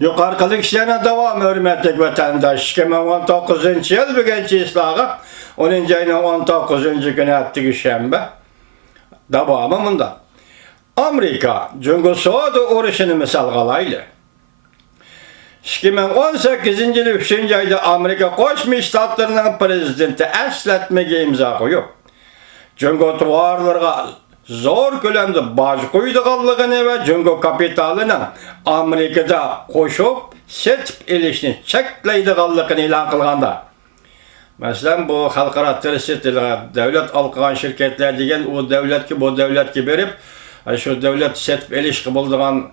Yukarıdaki sene devam hürmetlik vatandaş. 2019 yıl bugünkü islağı 10. ayının 19. günü ettik şembe. Devamı bunda. Amerika, Cungu Soğudu uğraşını misal qalaylı. 2018 yılı 3. ayda Amerika Koşmuş Ştatlarının prezidenti əsletmege imza koyup, Cungu tuvarlarına zor kölemde baş koyduğallığını ve Cungu kapitalının Amerika'da koşup setip ilişini çekleydiğallığını ilan kılganda. Mesela bu halkara tersitilge devlet alkıgan şirketler degen o devlet ki bu devlet ki berip şu devlet setip ilişki bulduğun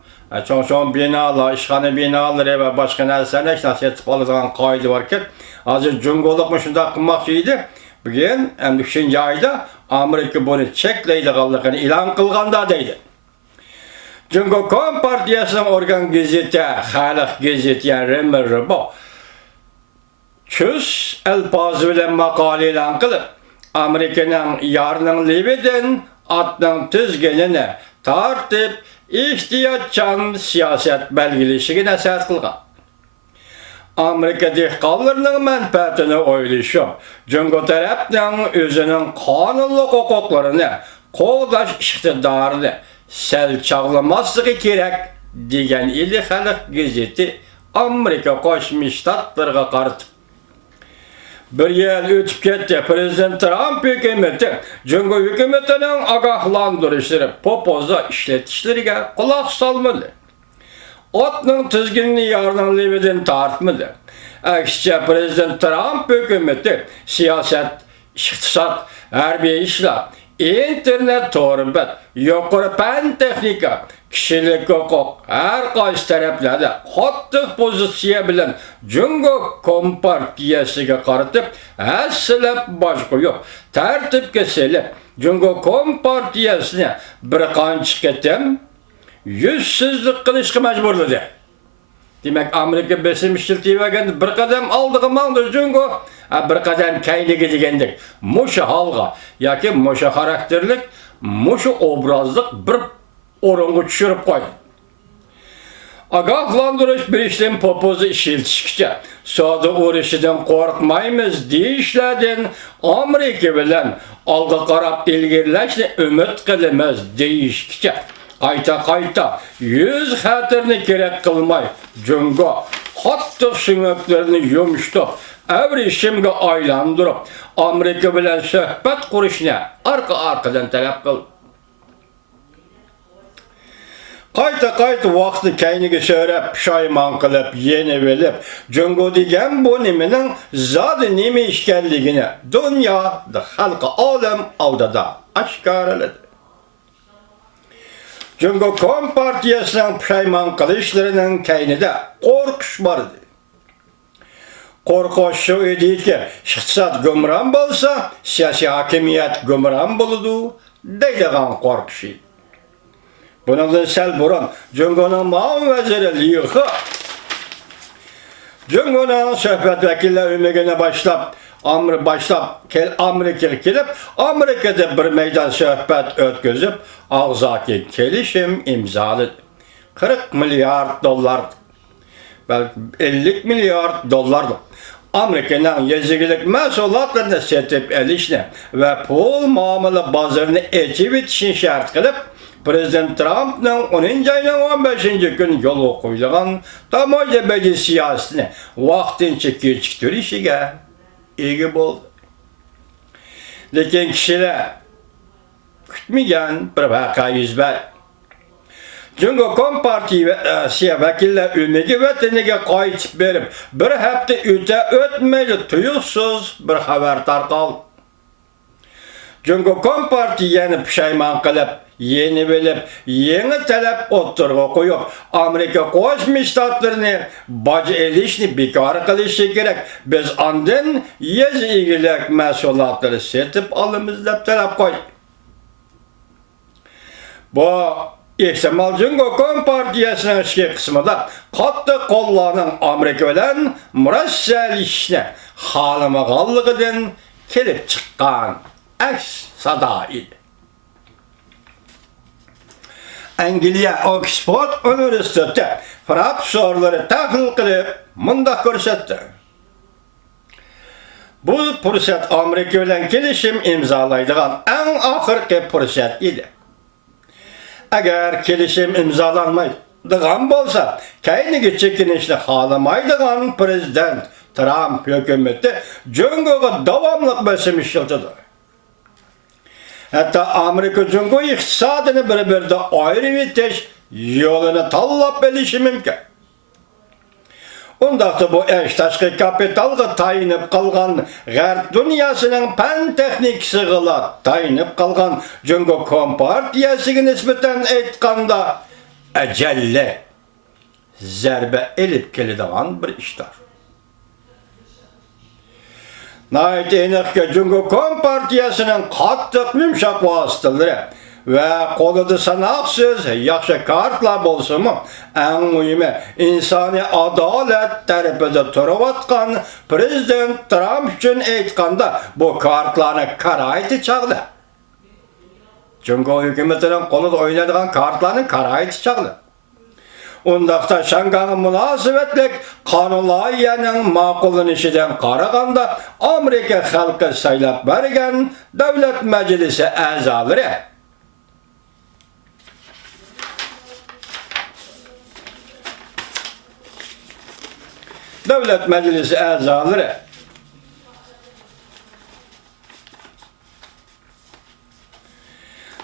çoğun binalar, işhane binalar ve başka nerseler işte setip aldığı kaydı varken azı Cungoluk mu şunda kılmak şeydi. Bugün 3. ayda Amerika bunu çekleydiğallığını ilan kılganda deydi. Cungo Kompartiyasının organ gazete, Halk gazete yani Remmer bu. Çöz elpazı bilen makale ilan kılıp Amerika'nın yarının libiden atının tüzgenine tartıp ihtiyaçcan siyaset belgilişigine esas kılgan. Amerika dehqanlarının menfaatini oyluşup, Cungo tarafının özünün kanunluk hukuklarını qoğdaş iktidarını sel çağlaması gerek degen ili Halk gazeti Amerika Koşmuş Ştatlarına qartıp bir yıl ötüp ketdi. Prezident Trump hükümeti Cungo hükümetinin agahlandırışları popozda işletişlerine kulak salmalı. Otның tizginini yarının libiden tartmadı. Aksine Prezident Trump hükümeti siyaset, iktisat, harbiye işler, internet torunbet, yukarı pen teknika, kişilik hukuk, her qaysı taraflarda qattiq pozitsiya bilen Cungo Kompartiyasiga qaratıp, әсіліп baş qoyup, tartibga selip, Cungo Kompartiyasini bir qancha ketim, yüzsüzlük kılışkı mecburladı. Demek Amerika besim işiltivergen bir kadem aldığı mandır Cungo, bir kadem keynigi degendik. Muşa halga, yaki muşa karakterlik, muşa obrazlık bir orungu düşürüp koydu. Agahlandırış bir işlem popozu işiltişkice, soda uğraşıdan korkmayımız deyişlerden Amerika bilen algı karab ilgirleşini ümit kılımız deyişkice. Qayta yüz hatırını gerek kılmay, Cungo hattı sünöklerini yumuştup, evri şimdi aylandırıp, Amerika bilen söhbet kuruşuna arkadan talep kıl. Qayta vakti keynigi söylep, şayman kılıp, yeni bilip, Cungo degen bu niminin zadı nimi işkelliğini dünyada, halka alem avdada aşkaraladı. Cungo Kompartiyasının pişayman kılışlarının keynide korkuş vardı. Korkuş şu idi ki, iktisat gümran bolsa, siyasi hakimiyet gümran buludu, deydiğen korkuş idi. Bunun sel burun, Cungo'nun mağun veziri Liuhu, Cungo'nun söhbet vekiller ümegine başlap Amerika'ya gelip, Amerika'da bir meydan söhbet ötközüp, ağzaki kelişim imzalı. 40 milyar dolar, belki 50 milyar dolardı. Amerika'nın yezigilik mesulatlarını setip elişine ve pul muamele bazarını ekip için şart kılıp, Prezident Trump'ın 10. ayının 15. gün yolu koyduğun tamoyda beci siyasetini vaktince geçiktirişige ilgi buldu. Lekin kişiler kütmegen bir vaka yüz ver. Cungo Kompartiyasiya vekiller ümegi vataniga qaytib berip, bir hafta ötmeyli tuyuqsuz bir haber tarqaldı. Cungo Kompartiyani pişayman qilib, yeni bilip, yeni talep o'ttirg'a qo'yib, Amerika Qo'shma Shtatlarini bajı elishni bekor qilishi kerak. Biz ondan yez egilik mahsulotlarini setib olamiz deb talab qo'ydi. Bu ehtimal Cungo Kompartiyasining ichki qismida qattiq qo'llanan Amerika bilan murashshalashishni xohlamaganligidan kelib chiqqan aks sada idi. Angliya Oxford Üniversitesi professorları tahlil qilib, mundaq ko'rsatdi. Bu fursat Amerika bilan kelishim imzolaydigan eng oxirgi fursat edi. Agar kelishim imzolanmaydigan bo'lsa, keyingi chekinishni xohlamaydigan prezident Trump hukumati Jungoga davomli bosim ishlatadi. Hatta Amerika Jungo iqtisodini bir-birida ayirib etish yo'lini tanlab bilishi mumkin. Undaqda bu ish tashqi kapitalga tayinib qolgan G'arb dunyosining fan texnikasiga tayinib qolgan Jungo kompartiyasiga nisbatan aytganda ajalli zarba elib keladigan bir ishdir. Nəhayət eniqki Jungo kompartiyasının qattiq yumshoq vositalari ve qo'lida sanoqsiz yaxshi kartlar bo'lsa-mu, eng muhimi insoniy adolat tarafida turayotgan prezident Trump uchun aytganda bu kartlarni qaraydi chaqdi. Jungo hukumatining qo'lida o'ynaydigan kartlarni qaraydi chaqdi. Undaqda Şangayga munosabatlik qonun loyihaning ma'qullanishidan qaraganda Amerika xalqi saylab bergan davlat majlisi a'zolari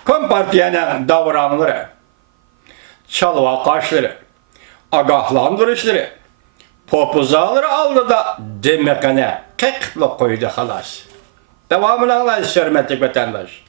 Kompartiyaning davranları, çalvaqaşları, agahlandırışları, popuzaları aldı da demekine kekli koydu halas. Devamını anlayız hürmetli vatandaş.